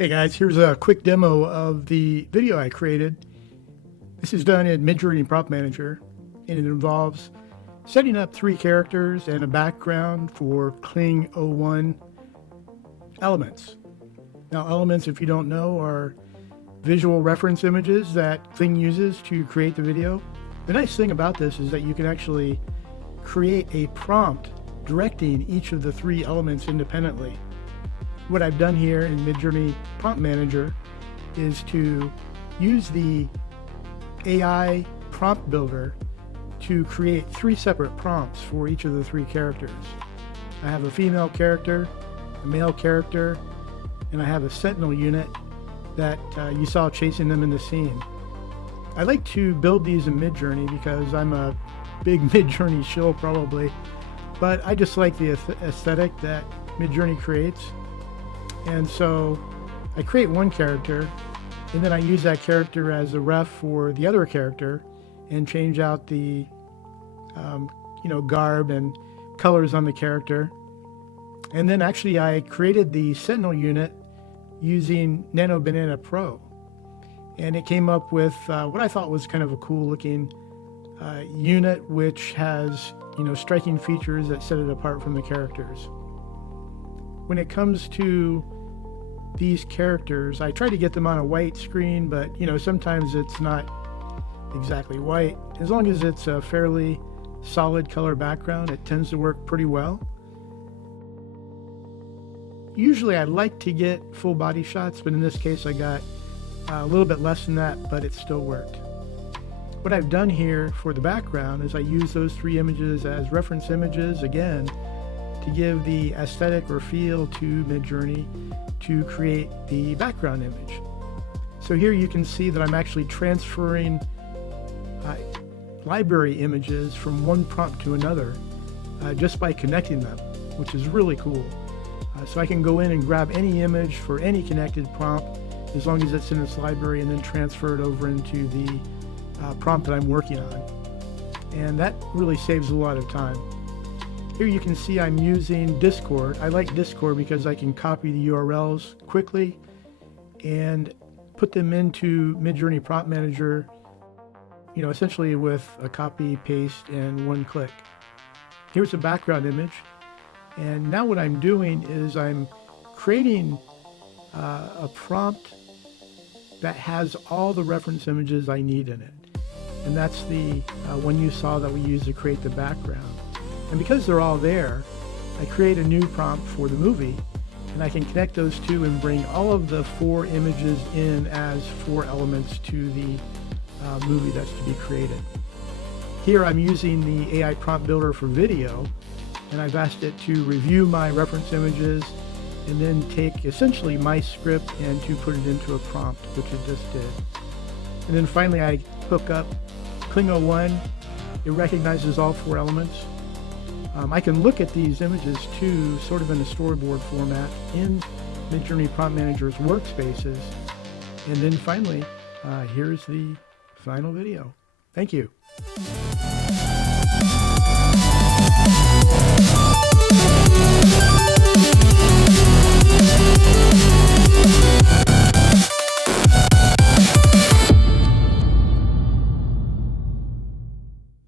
Hey guys, here's a quick demo of the video I created. This is done in Midjourney Prompt Manager, and it involves setting up 3 characters and a background for Kling AI elements. Now, elements, if you don't know, are visual reference images that Kling uses to create the video. The nice thing about this is that you can actually create a prompt directing each of the 3 elements independently. What I've done here in Midjourney Prompt Manager is to use the AI prompt builder to create 3 separate prompts for each of the 3 characters. I have a female character, a male character, and I have a sentinel unit that you saw chasing them in the scene. I like to build these in Midjourney because I'm a big Midjourney shill probably, but I just like the aesthetic that Midjourney creates. And so I create one character, and then I use that character as a ref for the other character and change out the garb and colors on the character. And then actually I created the Sentinel unit using Nano Banana Pro, and it came up with what I thought was kind of a cool looking unit, which has striking features that set it apart from the characters. When it comes to these characters, I try to get them on a white screen, but sometimes it's not exactly white. As long as it's a fairly solid color background, it tends to work pretty well. Usually I like to get full body shots, but in this case I got a little bit less than that, but it still worked. What I've done here for the background is I use those 3 images as reference images again to give the aesthetic or feel to Midjourney to create the background image. So here you can see that I'm actually transferring library images from one prompt to another just by connecting them, which is really cool. So I can go in and grab any image for any connected prompt as long as it's in this library, and then transfer it over into the prompt that I'm working on. And that really saves a lot of time. Here you can see I'm using Discord. I like Discord because I can copy the URLs quickly and put them into Midjourney Prompt Manager, essentially with a copy, paste, and one click. Here's a background image. And now what I'm doing is I'm creating a prompt that has all the reference images I need in it. And that's the one you saw that we used to create the background. And because they're all there, I create a new prompt for the movie, and I can connect those 2 and bring all of the 4 images in as 4 elements to the movie that's to be created. Here I'm using the AI prompt builder for video, and I've asked it to review my reference images and then take essentially my script and to put it into a prompt, which it just did. And then finally I hook up Kling AI. It recognizes all 4 elements. I can look at these images too, sort of in a storyboard format in Midjourney Prompt Manager's workspaces. And then finally, here's the final video. Thank you.